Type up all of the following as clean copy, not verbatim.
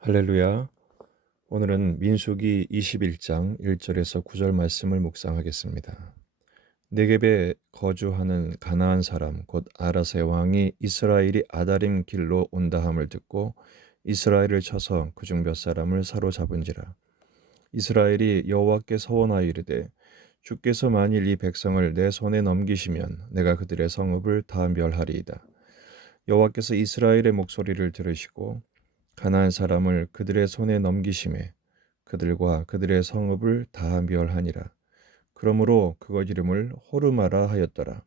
할렐루야. 오늘은 민수기 21장 1절에서 9절 말씀을 묵상하겠습니다. 네겝에 거주하는 가나안 사람 곧 아라세 왕이 이스라엘이 아다림 길로 온다함을 듣고 이스라엘을 쳐서 그중 몇 사람을 사로잡은지라. 이스라엘이 여호와께 서원하여 이르되 주께서 만일 이 백성을 내 손에 넘기시면 내가 그들의 성읍을 다 멸하리이다. 여호와께서 이스라엘의 목소리를 들으시고 가나안 사람을 그들의 손에 넘기심에 그들과 그들의 성읍을 다 멸하니라. 그러므로 그것 이름을 호르마라 하였더라.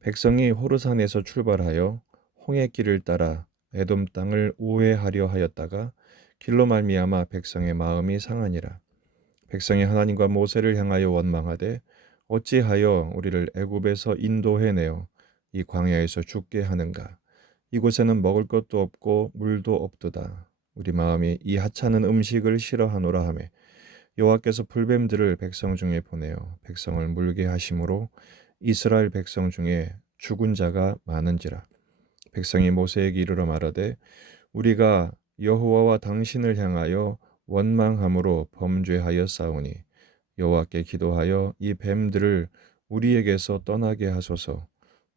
백성이 호르산에서 출발하여 홍해 길을 따라 에돔 땅을 우회하려 하였다가 길로 말미암아 백성의 마음이 상하니라. 백성이 하나님과 모세를 향하여 원망하되 어찌하여 우리를 애굽에서 인도해내어 이 광야에서 죽게 하는가. 이곳에는 먹을 것도 없고 물도 없도다. 우리 마음이 이 하찮은 음식을 싫어하노라 하매 여호와께서 불뱀들을 백성 중에 보내어 백성을 물게 하심으로 이스라엘 백성 중에 죽은 자가 많은지라. 백성이 모세에게 이르러 말하되 우리가 여호와와 당신을 향하여 원망함으로 범죄하여 싸우니 여호와께 기도하여 이 뱀들을 우리에게서 떠나게 하소서.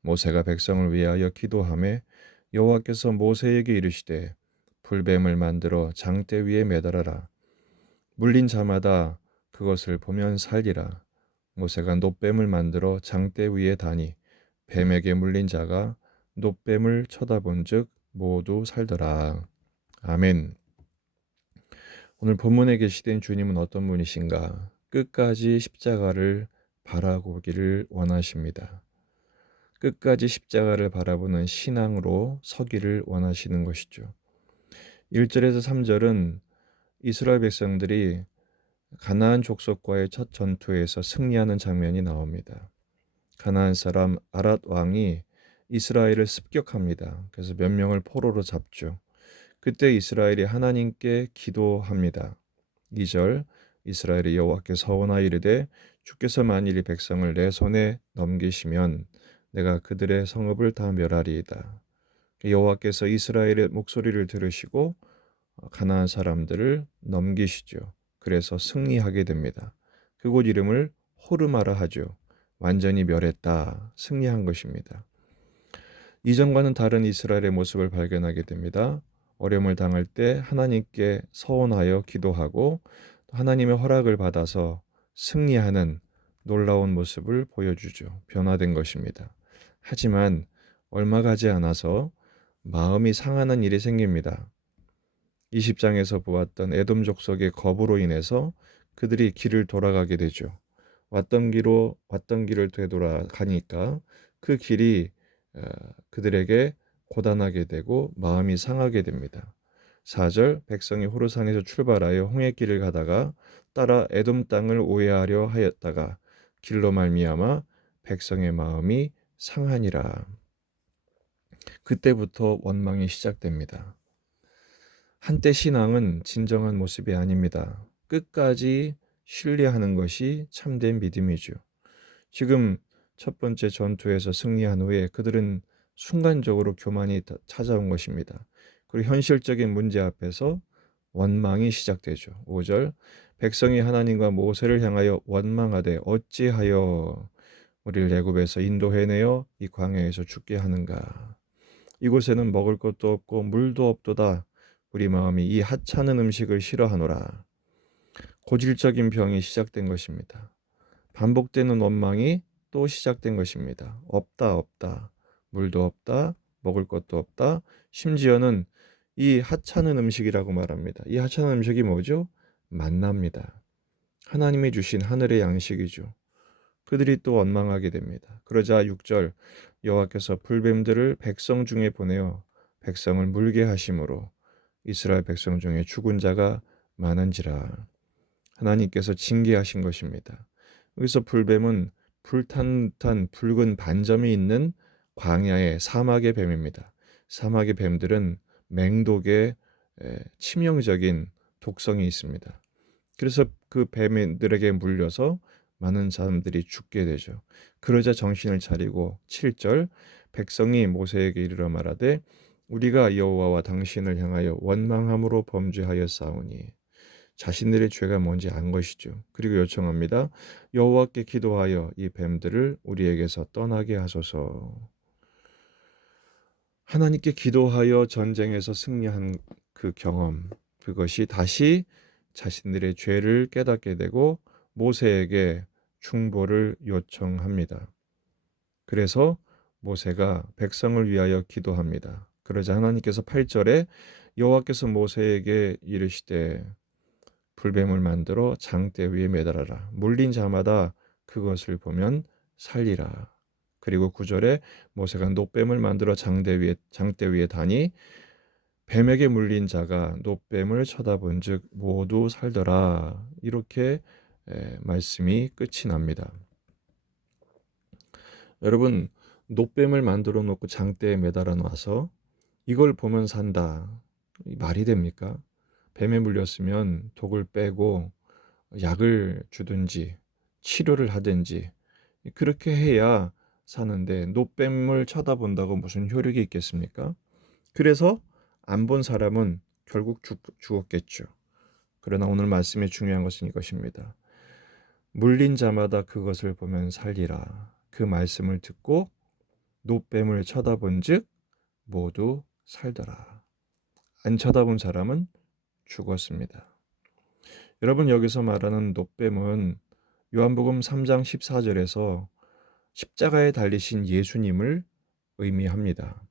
모세가 백성을 위하여 기도하매 여호와께서 모세에게 이르시되 불뱀을 만들어 장대 위에 매달아라. 물린 자마다 그것을 보면 살리라. 모세가 놋뱀을 만들어 장대 위에 다니 뱀에게 물린 자가 놋뱀을 쳐다본즉 모두 살더라. 아멘. 오늘 본문에 계시된 주님은 어떤 분이신가? 끝까지 십자가를 바라보기를 원하십니다. 끝까지 십자가를 바라보는 신앙으로 서기를 원하시는 것이죠. 1절에서 3절은 이스라엘 백성들이 가나안 족속과의 첫 전투에서 승리하는 장면이 나옵니다. 가나안 사람 아랏 왕이 이스라엘을 습격합니다. 그래서 몇 명을 포로로 잡죠. 그때 이스라엘이 하나님께 기도합니다. 2절 이스라엘이 여호와께 서원하여 이르되 주께서 만일 이 백성을 내 손에 넘기시면 내가 그들의 성읍을 다 멸하리이다. 여호와께서 이스라엘의 목소리를 들으시고 가나안 사람들을 넘기시죠. 그래서 승리하게 됩니다. 그곳 이름을 호르마라 하죠. 완전히 멸했다, 승리한 것입니다. 이전과는 다른 이스라엘의 모습을 발견하게 됩니다. 어려움을 당할 때 하나님께 서원하여 기도하고 하나님의 허락을 받아서 승리하는 놀라운 모습을 보여주죠. 변화된 것입니다. 하지만 얼마 가지 않아서 마음이 상하는 일이 생깁니다. 20장에서 보았던 에돔 족속의 겁으로 인해서 그들이 길을 돌아가게 되죠. 왔던 길을 되돌아가니까 그 길이 그들에게 고단하게 되고 마음이 상하게 됩니다. 4절 백성이 호르산에서 출발하여 홍해길을 가다가 따라 에돔 땅을 우회하려 하였다가 길로 말미암아 백성의 마음이 상하니라. 그때부터 원망이 시작됩니다. 한때 신앙은 진정한 모습이 아닙니다. 끝까지 신뢰하는 것이 참된 믿음이죠. 지금 첫 번째 전투에서 승리한 후에 그들은 순간적으로 교만이 찾아온 것입니다. 그리고 현실적인 문제 앞에서 원망이 시작되죠. 5절 백성이 하나님과 모세를 향하여 원망하되 어찌하여 우리를 애굽에서 인도해내어 이 광야에서 죽게 하는가. 이곳에는 먹을 것도 없고 물도 없도다. 우리 마음이 이 하찮은 음식을 싫어하노라. 고질적인 병이 시작된 것입니다. 반복되는 원망이 또 시작된 것입니다. 없다, 없다. 물도 없다. 먹을 것도 없다. 심지어는 이 하찮은 음식이라고 말합니다. 이 하찮은 음식이 뭐죠? 만나입니다. 하나님이 주신 하늘의 양식이죠. 그들이 또 원망하게 됩니다. 그러자 6절 여호와께서 불뱀들을 백성 중에 보내어 백성을 물게 하심으로 이스라엘 백성 중에 죽은 자가 많은지라. 하나님께서 징계하신 것입니다. 여기서 불뱀은 불탄 듯한 붉은 반점이 있는 광야의 사막의 뱀입니다. 사막의 뱀들은 맹독의 치명적인 독성이 있습니다. 그래서 그 뱀들에게 물려서 많은 사람들이 죽게 되죠. 그러자 정신을 차리고 7절 백성이 모세에게 이르러 말하되 우리가 여호와와 당신을 향하여 원망함으로 범죄하였사오니 자신들의 죄가 뭔지 안 것이죠. 그리고 요청합니다. 여호와께 기도하여 이 뱀들을 우리에게서 떠나게 하소서. 하나님께 기도하여 전쟁에서 승리한 그 경험, 그것이 다시 자신들의 죄를 깨닫게 되고 모세에게 중보를 요청합니다. 그래서 모세가 백성을 위하여 기도합니다. 그러자 하나님께서 8절에 여호와께서 모세에게 이르시되 불뱀을 만들어 장대 위에 매달아라. 물린 자마다 그것을 보면 살리라. 그리고 9절에 모세가 놋뱀을 만들어 장대 위에 다니 뱀에게 물린 자가 놋뱀을 쳐다본즉 모두 살더라. 이렇게 말씀이 끝이 납니다. 여러분, 놋뱀을 만들어 놓고 장대에 매달아 놔서 이걸 보면 산다. 말이 됩니까? 뱀에 물렸으면 독을 빼고 약을 주든지 치료를 하든지 그렇게 해야 사는데 놋뱀을 쳐다본다고 무슨 효력이 있겠습니까? 그래서 안 본 사람은 결국 죽었겠죠. 그러나 오늘 말씀의 중요한 것은 이것입니다. 물린 자마다 그것을 보면 살리라. 그 말씀을 듣고 놋뱀을 쳐다본즉 모두 살더라. 안 쳐다본 사람은 죽었습니다. 여러분, 여기서 말하는 놋뱀은 요한복음 3장 14절에서 십자가에 달리신 예수님을 의미합니다.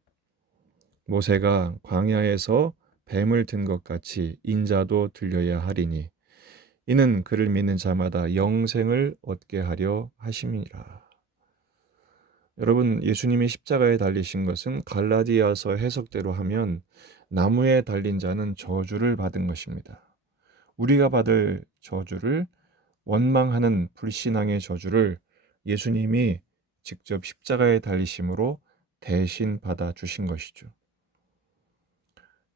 모세가 광야에서 뱀을 든 것 같이 인자도 들려야 하리니 이는 그를 믿는 자마다 영생을 얻게 하려 하심이라. 여러분, 예수님이 십자가에 달리신 것은 갈라디아서 해석대로 하면 나무에 달린 자는 저주를 받은 것입니다. 우리가 받을 저주를, 원망하는 불신앙의 저주를 예수님이 직접 십자가에 달리심으로 대신 받아 주신 것이죠.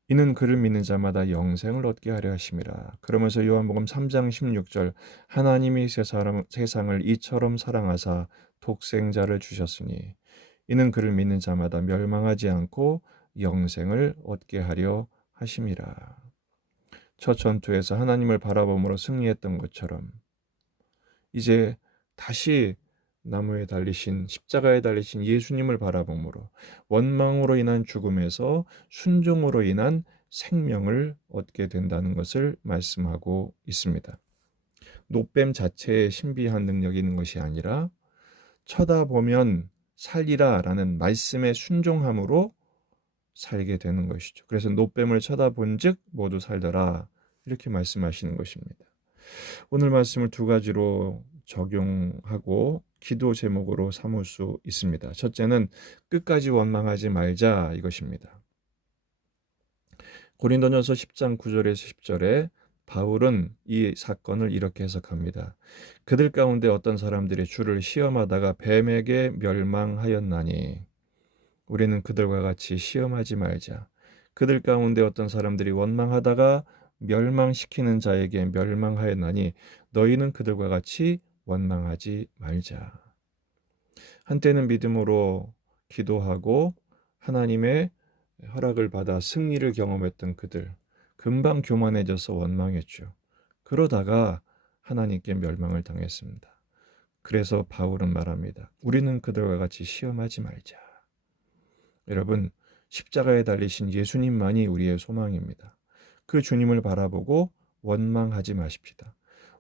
이는 그를 믿는 자마다 영생을 얻게 하려 하심이라. 그러면서 요한복음 3장 16절 하나님이 세상을 이처럼 사랑하사 독생자를 주셨으니 이는 그를 믿는 자마다 멸망하지 않고 영생을 얻게 하려 하심이라. 첫 전투에서 하나님을 바라봄으로 승리했던 것처럼 이제 다시 나무에 달리신 십자가에 달리신 예수님을 바라봄으로 원망으로 인한 죽음에서 순종으로 인한 생명을 얻게 된다는 것을 말씀하고 있습니다. 놋뱀 자체에 신비한 능력이 있는 것이 아니라 쳐다보면 살리라라는 말씀의 순종함으로 살게 되는 것이죠. 그래서 놋뱀을 쳐다본즉 모두 살더라 이렇게 말씀하시는 것입니다. 오늘 말씀을 두 가지로 적용하고 기도 제목으로 삼을 수 있습니다. 첫째는 끝까지 원망하지 말자 이것입니다. 고린도전서 10장 9절에서 10절에 바울은 이 사건을 이렇게 해석합니다. 그들 가운데 어떤 사람들이 주를 시험하다가 뱀에게 멸망하였나니 우리는 그들과 같이 시험하지 말자. 그들 가운데 어떤 사람들이 원망하다가 멸망시키는 자에게 멸망하였나니 너희는 그들과 같이 원망하지 말자. 한때는 믿음으로 기도하고 하나님의 허락을 받아 승리를 경험했던 그들, 금방 교만해져서 원망했죠. 그러다가 하나님께 멸망을 당했습니다. 그래서 바울은 말합니다. 우리는 그들과 같이 시험하지 말자. 여러분, 십자가에 달리신 예수님만이 우리의 소망입니다. 그 주님을 바라보고 원망하지 마십시다.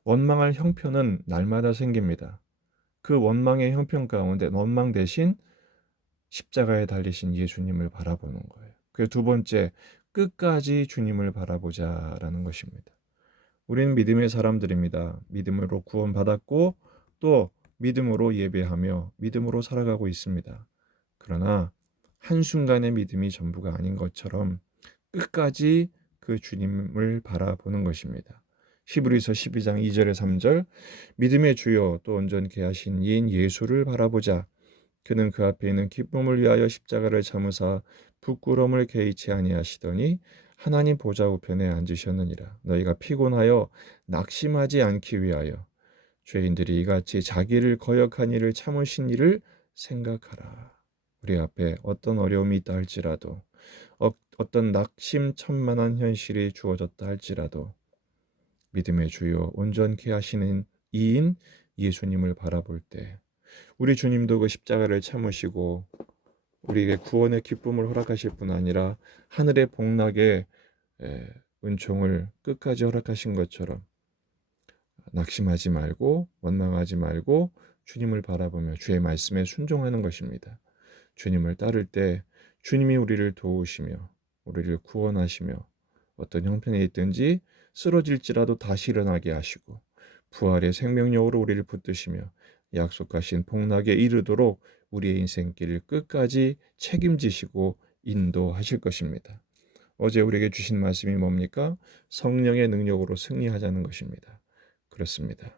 원망할 형편은 날마다 생깁니다. 그 원망의 형편 가운데 원망 대신 십자가에 달리신 예수님을 바라보는 거예요. 그 두 번째, 끝까지 주님을 바라보자라는 것입니다. 우리는 믿음의 사람들입니다. 믿음으로 구원받았고 또 믿음으로 예배하며 믿음으로 살아가고 있습니다. 그러나 한순간의 믿음이 전부가 아닌 것처럼 끝까지 그 주님을 바라보는 것입니다. 히브리서 12장 2절에 3절 믿음의 주요 또 온전케 하신 이인 예수를 바라보자. 그는 그 앞에 있는 기쁨을 위하여 십자가를 참으사 부끄러움을 개의치 아니하시더니 하나님 보좌 우편에 앉으셨느니라. 너희가 피곤하여 낙심하지 않기 위하여 죄인들이 이같이 자기를 거역한 일을 참으신 일을 생각하라. 우리 앞에 어떤 어려움이 있다 할지라도 어떤 낙심천만한 현실이 주어졌다 할지라도 믿음의 주요 온전케 하시는 이인 예수님을 바라볼 때 우리 주님도 그 십자가를 참으시고 우리에게 구원의 기쁨을 허락하실 뿐 아니라 하늘의 복락의 은총을 끝까지 허락하신 것처럼 낙심하지 말고 원망하지 말고 주님을 바라보며 주의 말씀에 순종하는 것입니다. 주님을 따를 때 주님이 우리를 도우시며 우리를 구원하시며 어떤 형편에 있든지 쓰러질지라도 다시 일어나게 하시고 부활의 생명력으로 우리를 붙드시며 약속하신 복락에 이르도록 우리의 인생길을 끝까지 책임지시고 인도하실 것입니다. 어제 우리에게 주신 말씀이 뭡니까? 성령의 능력으로 승리하자는 것입니다. 그렇습니다.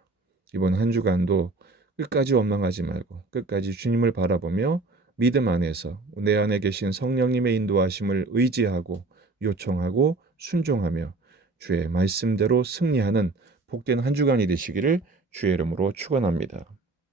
이번 한 주간도 끝까지 원망하지 말고 끝까지 주님을 바라보며 믿음 안에서 내 안에 계신 성령님의 인도하심을 의지하고 요청하고 순종하며 주의 말씀대로 승리하는 복된 한 주간이 되시기를 주의 이름으로 축원합니다.